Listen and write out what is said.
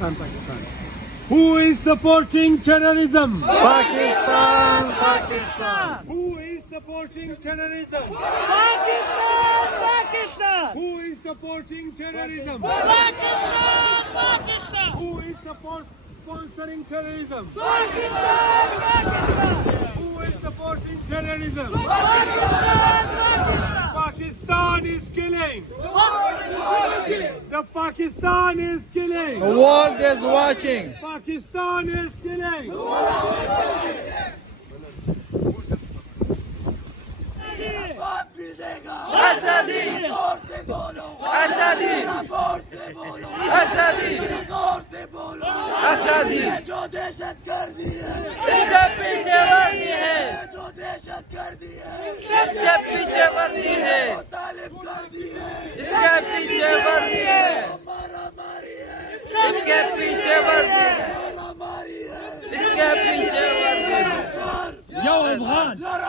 Pakistan. Who is supporting terrorism? Pakistan, Pakistan. Who is supporting terrorism? Pakistan, Pakistan. Who is supporting terrorism? Pakistan, Pakistan. Who is sponsoring terrorism? Pakistan, Pakistan. Who is supporting terrorism? Pakistan, Pakistan. Pakistan is killing. The Pakistan is killing. The world is watching. Pakistan is killing. Azadi, Azadi, Azadi, Azadi. जो दहशत कर दी है, इसके पीछे वर्दी है, जो दहशत कर दी है, इसके पीछे वर्दी है, तालिब कर दी है, इसके पीछे वर्दी है, मारा मारी है, इसके पीछे वर्दी है, मारा मारी है, इसके पीछे वर्दी है. लड़